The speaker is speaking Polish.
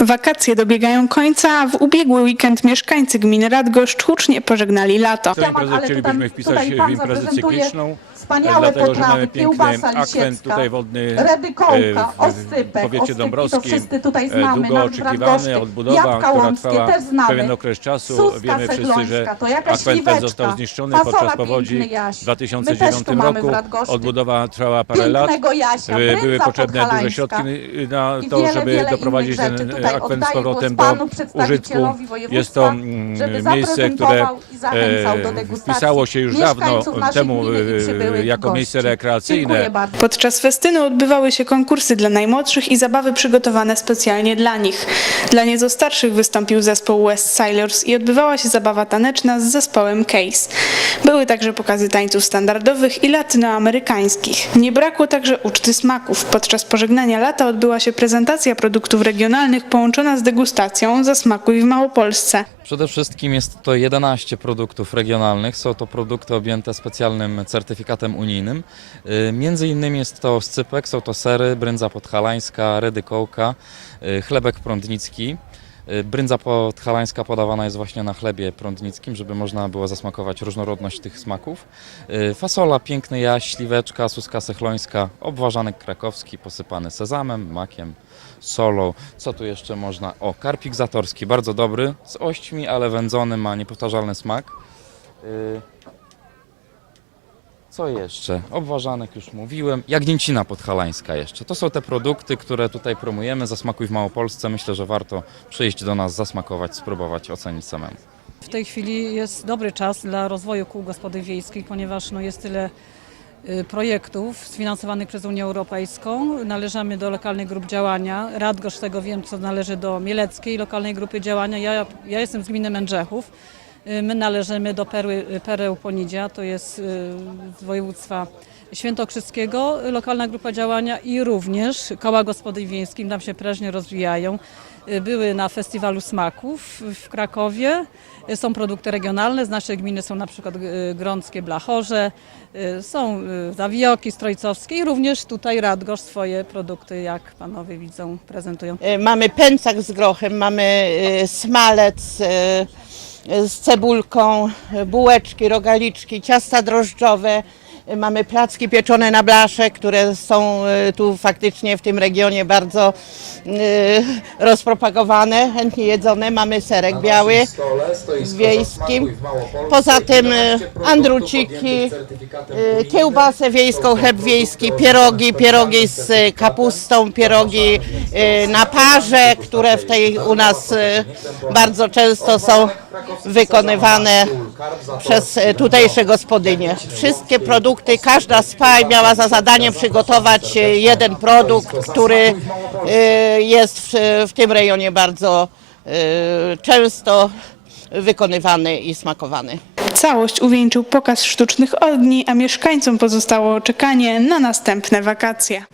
Wakacje dobiegają końca, a w ubiegły weekend mieszkańcy gminy Radgoszcz hucznie pożegnali lato. Tę imprezę ale chcielibyśmy wpisać tutaj w pan imprezę zaprezentuje cykliczną, wspaniałe dlatego że potrawy, mamy piękny kiełbasa lisiecka, tutaj wodny e, w- oscypek, w powiecie to dąbrowskim. wszyscy tutaj E, znamy, Długo nasz oczekiwany, Radgoszczyk. odbudowa, Jabłka która trwała też znamy. pewien okres czasu. Suska Wiemy wszyscy, że sechlońska, to jakaś akwent ten śliweczka, został zniszczony fasola podczas powodzi piękny Jaś. w My też 2009 tu mamy w roku. Radgoszczy Odbudowa trwała parę lat. pięknego Jasia, E, Były potrzebne duże podhalańska. środki na I to, wiele, żeby wiele doprowadzić innych ten rzeczy. Tutaj akwent z oddaję powrotem głos do użytku. Jest to żeby mm, miejsce, które zaprezentował i zachęcał do e, wpisało się już dawno temu e, jako miejsce rekreacyjne. Podczas festynu odbywały się konkursy dla najmłodszych i zabawy przygotowane specjalnie dla nich. Dla nieco starszych wystąpił zespół West Sailors i odbywała się zabawa taneczna z zespołem Case. Były także pokazy tańców standardowych i latynoamerykańskich. Nie brakło także uczty smaków. Podczas pożegnania lata odbyła się prezentacja produktów regionalnych połączona z degustacją Zasmakuj w Małopolsce. Przede wszystkim jest to 11 produktów regionalnych. Są to produkty objęte specjalnym certyfikatem unijnym. Y, Między innymi jest to scypek, są to sery, brędza podhalańska, redykołka, y, chlebek prądnicki. Y, Brędza podhalańska podawana jest właśnie na chlebie prądnickim, żeby można było zasmakować różnorodność tych smaków. Y, Fasola, piękny jaś, śliweczka, suska sechlońska, obwarzanek krakowski posypany sezamem, makiem, solą. Co tu jeszcze można? O, karpik zatorski, bardzo dobry, z ośćmi, ale wędzony, ma niepowtarzalny smak. Co jeszcze? Obwarzanek już mówiłem. Jagnięcina podhalańska jeszcze. To są te produkty, które tutaj promujemy. Zasmakuj w Małopolsce. Myślę, że warto przyjść do nas, zasmakować, spróbować, ocenić samemu. W tej chwili jest dobry czas dla rozwoju kół gospodyń wiejskich, ponieważ no, jest tyle y, projektów sfinansowanych przez Unię Europejską. Należamy do lokalnej grup działania. Radgosz tego wiem, co należy do Mieleckiej lokalnej grupy działania. Ja, ja jestem z gminy Mędrzechów. Y, My należymy do Perły, Pereł Ponidzia, to jest y, z województwa świętokrzyskiego lokalna grupa działania i również koła gospodyń wiejskich tam się prężnie rozwijają. Y, Były na festiwalu smaków w Krakowie. Są produkty regionalne, z naszej gminy są na przykład grąckie blachorze, są zawioki strojcowskie i również tutaj Radgosz swoje produkty, jak panowie widzą, prezentują. Mamy pęcak z grochem, mamy smalec z cebulką, bułeczki, rogaliczki, ciasta drożdżowe. Mamy placki pieczone na blasze, które są e, tu faktycznie w tym regionie bardzo e, rozpropagowane, chętnie jedzone. Mamy serek biały wiejskim. Poza tym e, andruciki, kiełbasę wiejską, chleb wiejski, pierogi, pierogi z kapustą, pierogi na parze, które w tej u nas bardzo często są wykonywane przez tutejsze gospodynie. Wszystkie produkty, każda z pań miała za zadanie przygotować e, jeden produkt, który e, jest w, tym rejonie bardzo e, często wykonywany i smakowany. Całość uwieńczył pokaz sztucznych ogni, a mieszkańcom pozostało czekanie na następne wakacje.